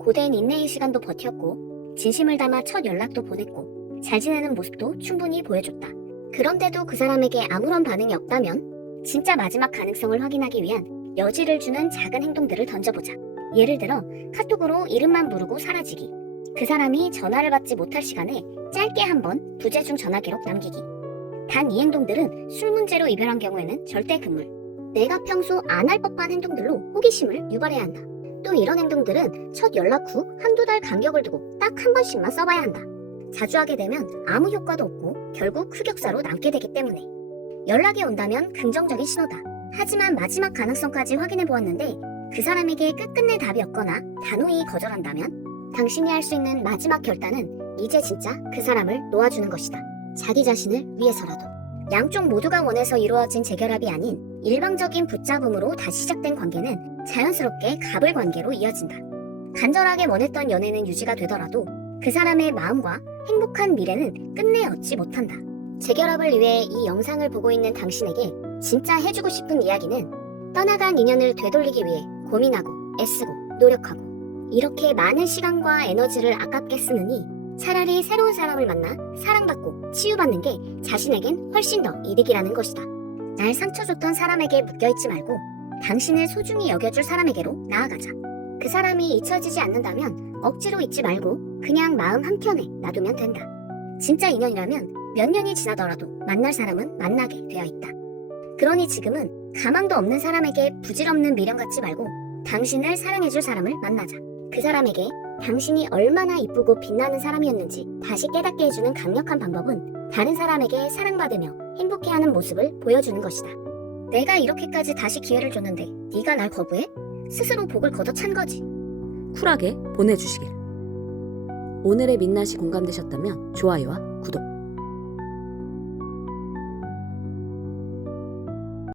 고된 인내의 시간도 버텼고 진심을 담아 첫 연락도 보냈고 잘 지내는 모습도 충분히 보여줬다. 그런데도 그 사람에게 아무런 반응이 없다면 진짜 마지막 가능성을 확인하기 위한 여지를 주는 작은 행동들을 던져보자. 예를 들어 카톡으로 이름만 부르고 사라지기. 그 사람이 전화를 받지 못할 시간에 짧게 한 번 부재중 전화 기록 남기기. 단 이 행동들은 술 문제로 이별한 경우에는 절대 금물. 내가 평소 안 할 법한 행동들로 호기심을 유발해야 한다. 또 이런 행동들은 첫 연락 후 한두 달 간격을 두고 딱 한 번씩만 써봐야 한다. 자주 하게 되면 아무 효과도 없고 결국 흑역사로 남게 되기 때문에 연락이 온다면 긍정적인 신호다. 하지만 마지막 가능성까지 확인해 보았는데 그 사람에게 끝끝내 답이 없거나 단호히 거절한다면 당신이 할 수 있는 마지막 결단은 이제 진짜 그 사람을 놓아주는 것이다. 자기 자신을 위해서라도. 양쪽 모두가 원해서 이루어진 재결합이 아닌 일방적인 붙잡음으로 다시 시작된 관계는 자연스럽게 갑을 관계로 이어진다. 간절하게 원했던 연애는 유지가 되더라도 그 사람의 마음과 행복한 미래는 끝내 얻지 못한다. 재결합을 위해 이 영상을 보고 있는 당신에게 진짜 해주고 싶은 이야기는 떠나간 인연을 되돌리기 위해 고민하고 애쓰고 노력하고 이렇게 많은 시간과 에너지를 아깝게 쓰느니 차라리 새로운 사람을 만나 사랑받고 치유받는 게 자신에겐 훨씬 더 이득이라는 것이다. 날 상처 줬던 사람에게 묶여있지 말고 당신을 소중히 여겨줄 사람에게로 나아가자. 그 사람이 잊혀지지 않는다면 억지로 잊지 말고 그냥 마음 한켠에 놔두면 된다. 진짜 인연이라면 몇 년이 지나더라도 만날 사람은 만나게 되어 있다. 그러니 지금은 가망도 없는 사람에게 부질없는 미련 갖지 말고 당신을 사랑해줄 사람을 만나자. 그 사람에게 당신이 얼마나 이쁘고 빛나는 사람이었는지 다시 깨닫게 해주는 강력한 방법은 다른 사람에게 사랑받으며 행복해하는 모습을 보여주는 것이다. 내가 이렇게까지 다시 기회를 줬는데 네가 날 거부해? 스스로 복을 걷어찬 거지. 쿨하게 보내주시길. 오늘의 민낯이 공감되셨다면 좋아요와